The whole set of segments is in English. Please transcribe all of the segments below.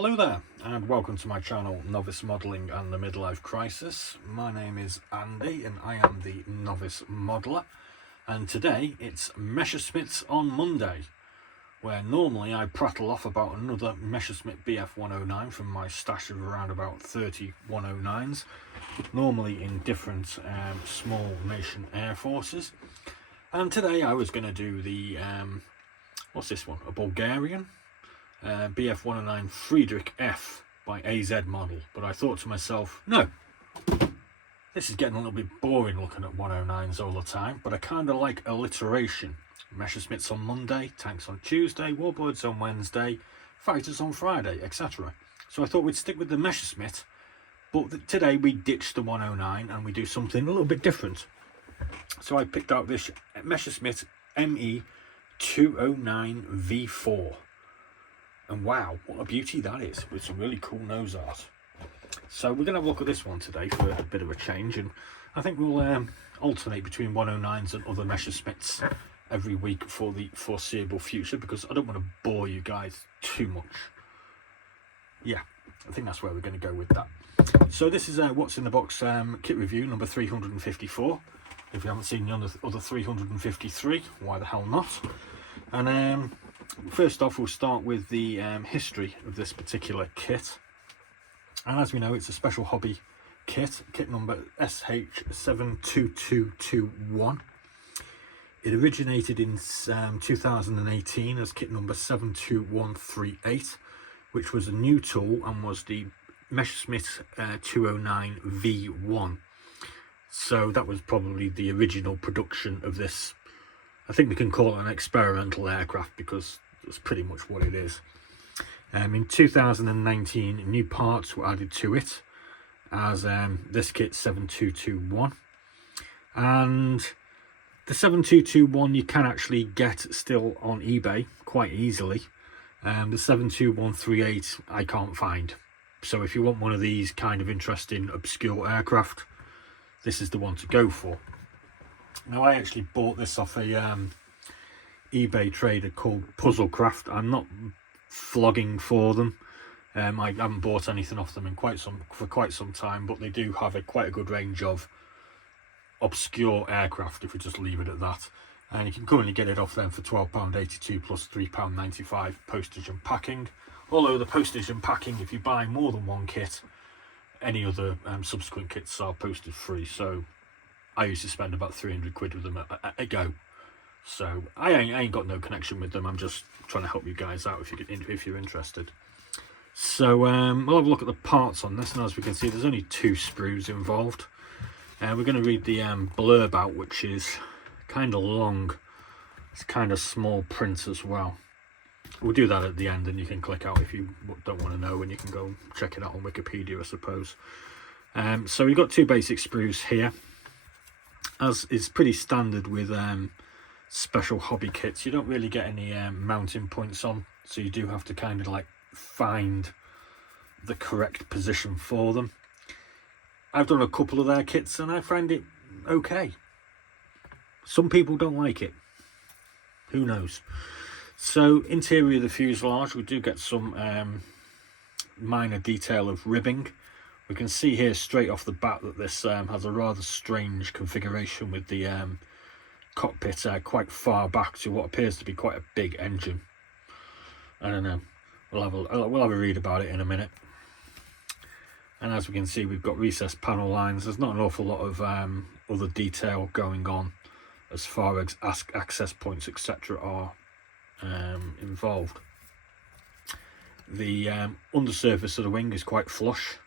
Hello there and welcome to my channel Novice Modelling and the Midlife Crisis. My name is Andy and I am the Novice Modeller, and today it's Messerschmitts on Monday, where normally I prattle off about another Messerschmitt BF109 from my stash of around about 30 109s, normally in different small nation air forces. And today I was going to do the, what's this one, a Bulgarian BF109 Friedrich F by AZ model, but I thought to myself, no, this is getting a little bit boring looking at 109s all the time, but I kind of like alliteration. Messerschmitts on Monday, tanks on Tuesday, warbirds on Wednesday, fighters on Friday, etc. So I thought we'd stick with the Messerschmitt, but today we ditch the 109 and we do something a little bit different. So I picked out this Messerschmitt ME 209 V4. And wow, what a beauty that is, with some really cool nose art. So we're going to have a look at this one today for a bit of a change, and I think we'll alternate between 109s and other Messerschmitts every week for the foreseeable future, because I don't want to bore you guys too much. Yeah, I think that's where we're going to go with that. So this is what's in the box kit review number 354. If you haven't seen the other 353, why the hell not? And first off, we'll start with the history of this particular kit. And as we know, it's a special hobby kit number SH72221. It originated in 2018 as kit number 72138, which was a new tool and was the Messerschmitt 209 V1. So that was probably the original production of this. I think we can call it an experimental aircraft because that's pretty much what it is. In 2019, new parts were added to it as this kit 7221, and the 7221 you can actually get still on eBay quite easily. The 72138 I can't find, so if you want one of these kind of interesting obscure aircraft, this is the one to go for. Now, I actually bought this off a eBay trader called Puzzlecraft. I'm not flogging for them. I haven't bought anything off them in quite some time, but they do have quite a good range of obscure aircraft, if we just leave it at that. And you can currently get it off them for £12.82 plus £3.95 postage and packing. Although the postage and packing, if you buy more than one kit, any other subsequent kits are postage free. So I used to spend about 300 quid with them a go. So I ain't got no connection with them. I'm just trying to help you guys out if you're interested. So we'll have a look at the parts on this, and as we can see, there's only 2 sprues involved. We're going to read the blurb out, which is kind of long. It's kind of small print as well. We'll do that at the end, and you can click out if you don't want to know, and you can go check it out on Wikipedia, I suppose. So we've got 2 basic sprues here. As is pretty standard with special hobby kits, you don't really get any mounting points on, so you do have to kind of like find the correct position for them. I've done a couple of their kits and I find it okay. Some people don't like it, who knows. So interior of the fuselage, we do get some minor detail of ribbing. We can see here straight off the bat that this has a rather strange configuration with the cockpit quite far back to what appears to be quite a big engine. I don't know. We'll have a read about it in a minute. And as we can see, we've got recessed panel lines. There's not an awful lot of other detail going on as far as access points, etc. are involved. The undersurface of the wing is quite flush.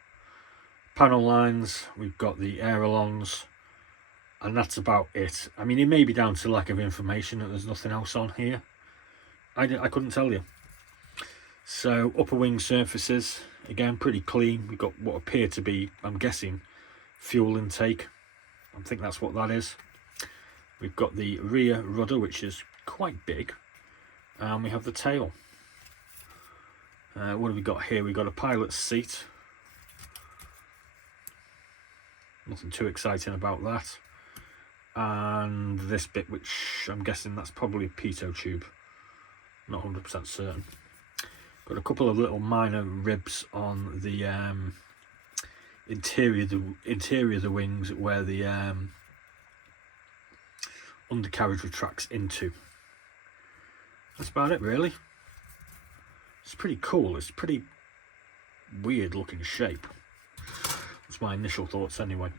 Panel lines, we've got the ailerons, and that's about it. I mean, it may be down to lack of information that there's nothing else on here. I couldn't tell you. So upper wing surfaces, again, pretty clean. We've got what appear to be, I'm guessing, fuel intake. I think that's what that is. We've got the rear rudder, which is quite big, and we have the tail. What have we got here? We've got a pilot's seat. Nothing too exciting about that. And this bit, which I'm guessing that's probably a pitot tube. Not 100% certain. Got a couple of little minor ribs on the interior of the wings where the undercarriage retracts into. That's about it really. It's pretty cool. It's pretty weird looking shape. That's my initial thoughts anyway.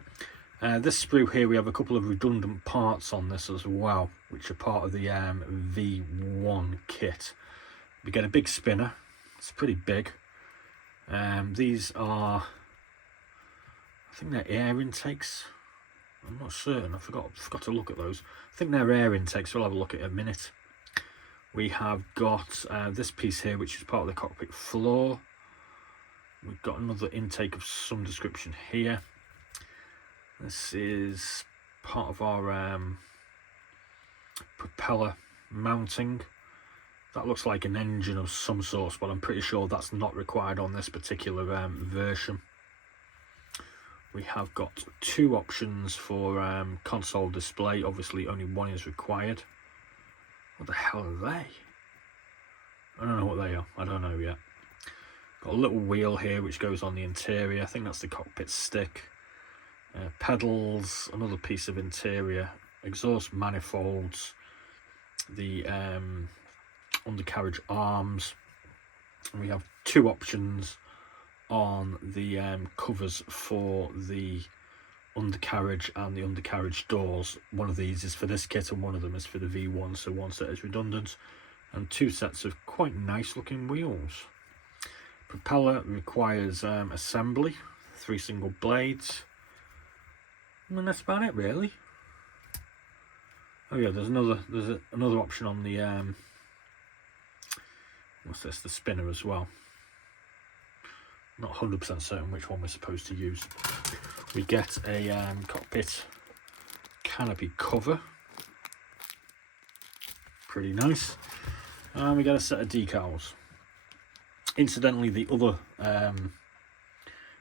This sprue here, we have a couple of redundant parts on this as well, which are part of the V1 kit. We get a big spinner. It's pretty big. These are, I think they're air intakes. I'm not certain. I forgot to look at those. I think they're air intakes. We'll have a look at it in a minute. We have got this piece here, which is part of the cockpit floor. We've got another intake of some description here. This is part of our propeller mounting. That looks like an engine of some sort, but I'm pretty sure that's not required on this particular version. We have got two options for console display. Obviously only one is required. What the hell are they? I don't know what they are. I don't know yet. Got a little wheel here which goes on the interior. I think that's the cockpit stick. Pedals, another piece of interior, exhaust manifolds, the undercarriage arms. And we have two options on the covers for the undercarriage and the undercarriage doors. One of these is for this kit and one of them is for the V1, so one set is redundant, and two sets of quite nice looking wheels. Propeller requires assembly, 3 single blades, and that's about it really. Oh yeah, there's another option on the what's this, the spinner as well. Not 100% certain which one we're supposed to use. We get a cockpit canopy cover, pretty nice, and we get a set of decals. Incidentally, the other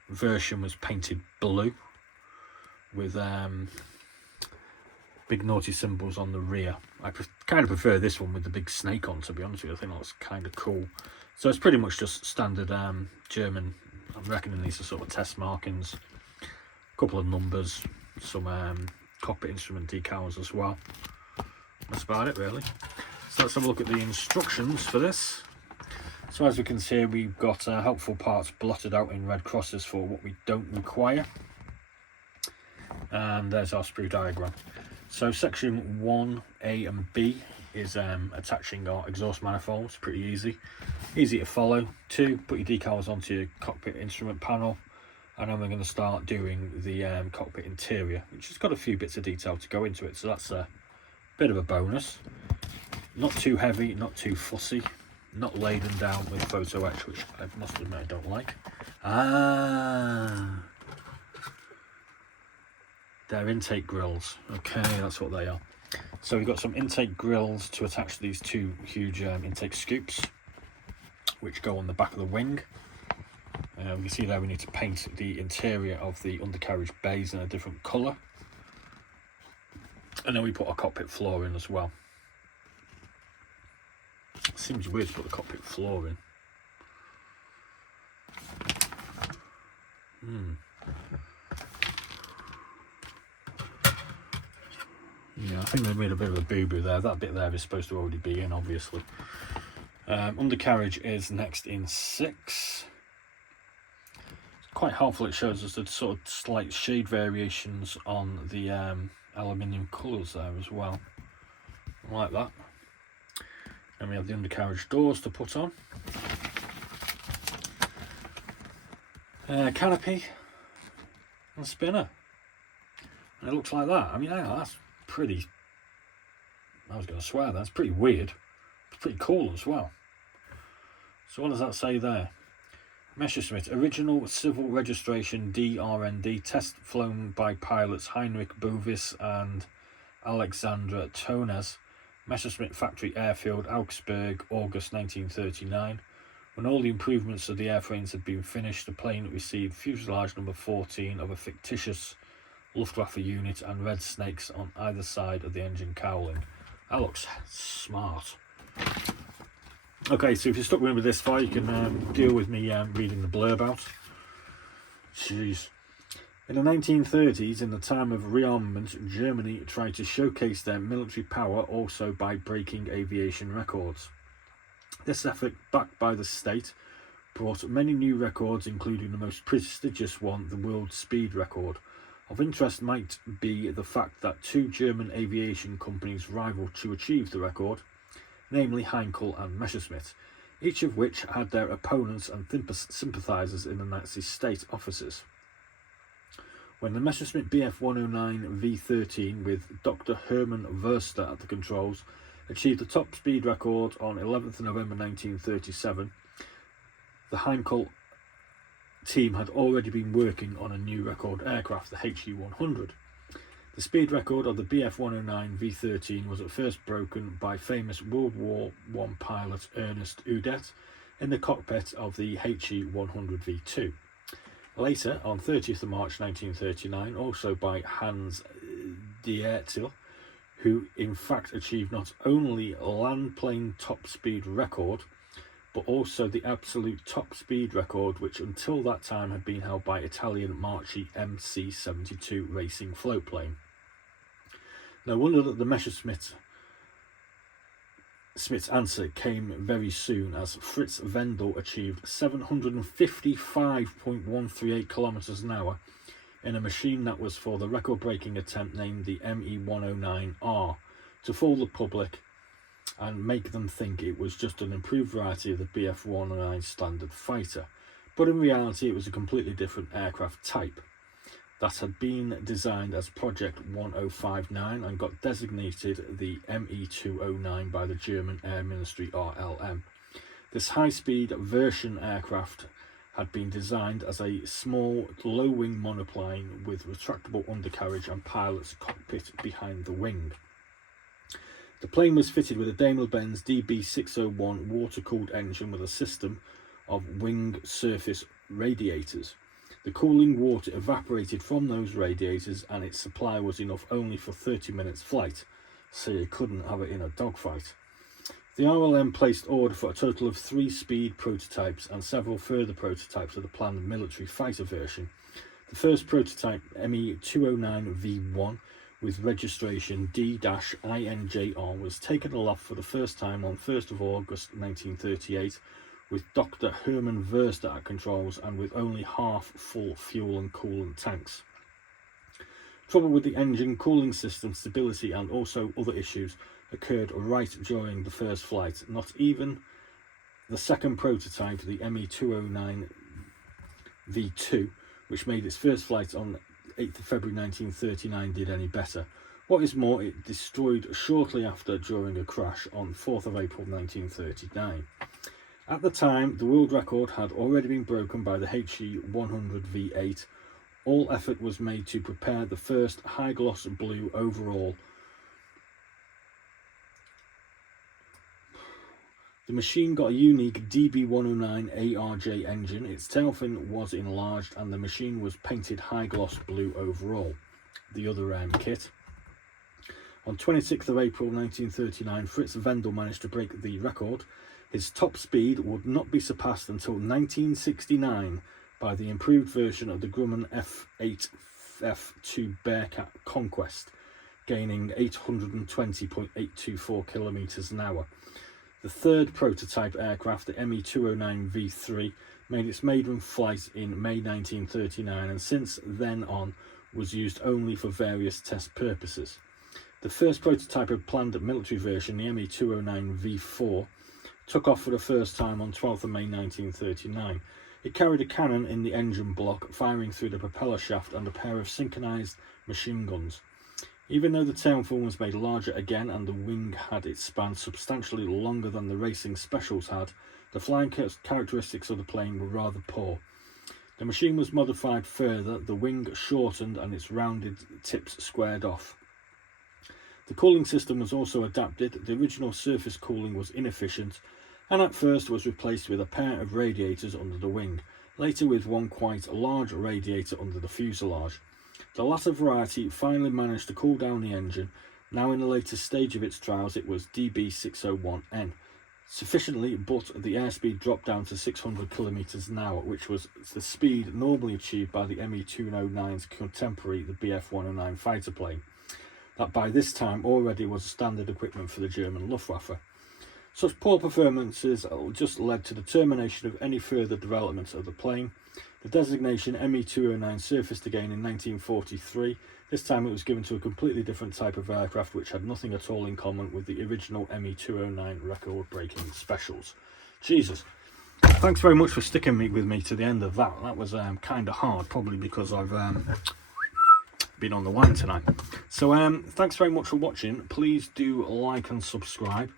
version was painted blue with big naughty symbols on the rear. I kind of prefer this one with the big snake on, to be honest with you. I think that's kind of cool. So it's pretty much just standard German. I'm reckoning these are sort of test markings. A couple of numbers, some cockpit instrument decals as well. That's about it really. So let's have a look at the instructions for this. So as we can see, we've got helpful parts blotted out in red crosses for what we don't require. And there's our sprue diagram. So section 1A and B is attaching our exhaust manifolds. Pretty easy to follow. 2, put your decals onto your cockpit instrument panel, and then we're going to start doing the cockpit interior, which has got a few bits of detail to go into it, so that's a bit of a bonus. Not too heavy, not too fussy, not laden down with photo etch, which I must admit I don't like. They're intake grills. Okay, that's what they are. So we've got some intake grills to attach to these two huge intake scoops, which go on the back of the wing. We can see there we need to paint the interior of the undercarriage bays in a different colour. And then we put our cockpit floor in as well. Seems weird to put the cockpit floor in. Yeah, I think they made a bit of a boo-boo there. That bit there is supposed to already be in, obviously. Undercarriage is next in 6. It's quite helpful. It shows us the sort of slight shade variations on the aluminium colours there as well. I like that. And we have the undercarriage doors to put on. Canopy and spinner. And it looks like that. I mean, that's pretty, I was going to swear, that's pretty weird. It's pretty cool as well. So what does that say there? Messerschmitt, original civil registration DRND, test flown by pilots Heinrich Bovis and Alexandra Tones, Messerschmitt Factory Airfield, Augsburg, August 1939. When all the improvements of the airframes had been finished, the plane received fuselage number 14 of a fictitious Luftwaffe unit and red snakes on either side of the engine cowling. That looks smart. Okay, so if you're stuck with this far, you can deal with me reading the blurb out. Jeez. In the 1930s, in the time of rearmament, Germany tried to showcase their military power also by breaking aviation records. This effort, backed by the state, brought many new records, including the most prestigious one, the world speed record. Of interest might be the fact that two German aviation companies rivaled to achieve the record, namely Heinkel and Messerschmitt, each of which had their opponents and sympathisers in the Nazi state offices. When the Messerschmitt Bf-109 V13 with Dr. Hermann Wörster at the controls achieved the top speed record on 11th November 1937, the Heinkel team had already been working on a new record aircraft, the HE-100. The speed record of the Bf-109 V13 was at first broken by famous World War I pilot Ernest Udet in the cockpit of the HE-100 V2. Later, on 30th of March 1939, also by Hans Dieterle, who in fact achieved not only land plane top speed record, but also the absolute top speed record, which until that time had been held by Italian Marchi MC-72 racing floatplane. No wonder that the Messerschmitt's answer came very soon, as Fritz Wendel achieved 755.138 kilometers an hour in a machine that was for the record-breaking attempt named the ME-109R, to fool the public and make them think it was just an improved variety of the Bf-109 standard fighter. But in reality, it was a completely different aircraft type that had been designed as Project 1059 and got designated the ME-209 by the German Air Ministry RLM. This high-speed version aircraft had been designed as a small, low-wing monoplane with retractable undercarriage and pilot's cockpit behind the wing. The plane was fitted with a Daimler-Benz DB601 water-cooled engine with a system of wing surface radiators. The cooling water evaporated from those radiators, and its supply was enough only for 30 minutes flight, so you couldn't have it in a dogfight. The RLM placed order for a total of 3 speed prototypes and several further prototypes of the planned military fighter version. The first prototype, ME-209V1, with registration D-INJR, was taken aloft for the first time on 1st of August 1938, with Dr. Hermann Wörster at controls and with only half full fuel and coolant tanks. Trouble with the engine, cooling system, stability and also other issues occurred right during the first flight. Not even the second prototype, the ME-209V2, which made its first flight on 8th of February 1939, did any better. What is more, it destroyed shortly after during a crash on 4th of April 1939. At the time, the world record had already been broken by the HE-100 V8. All effort was made to prepare the first high-gloss blue overall. The machine got a unique DB109 ARJ engine, its tail fin was enlarged and the machine was painted high-gloss blue overall. The other kit. On 26th of April 1939, Fritz Wendel managed to break the record. His top speed would not be surpassed until 1969 by the improved version of the Grumman F8F2 Bearcat Conquest, gaining 820.824 kilometers an hour. The third prototype aircraft, the ME-209V3, made its maiden flight in May 1939 and since then on was used only for various test purposes. The first prototype of planned military version, the ME-209V4, took off for the first time on 12th of May 1939. It carried a cannon in the engine block, firing through the propeller shaft and a pair of synchronized machine guns. Even though the tail fin was made larger again and the wing had its span substantially longer than the racing specials had, the flying characteristics of the plane were rather poor. The machine was modified further, the wing shortened and its rounded tips squared off. The cooling system was also adapted. The original surface cooling was inefficient and at first was replaced with a pair of radiators under the wing, later with one quite large radiator under the fuselage. The latter variety finally managed to cool down the engine. Now in the later stage of its trials it was DB601N, sufficiently, but the airspeed dropped down to 600 kilometers an hour, which was the speed normally achieved by the Me-209's contemporary, the Bf-109 fighter plane. That by this time already was standard equipment for the German Luftwaffe. Such poor performances just led to the termination of any further development of the plane. The designation Me-209 surfaced again in 1943. This time it was given to a completely different type of aircraft which had nothing at all in common with the original Me-209 record-breaking specials. Jesus. Thanks very much for sticking with me to the end of that. That was kind of hard, probably because I've been on the wine tonight. So thanks very much for watching. Please do like and subscribe.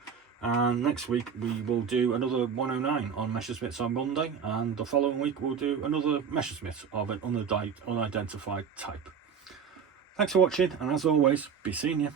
And next week we will do another 109 on Messerschmitts on Monday, and the following week we'll do another Messerschmitt of an unidentified type. Thanks for watching, and as always, be seeing you.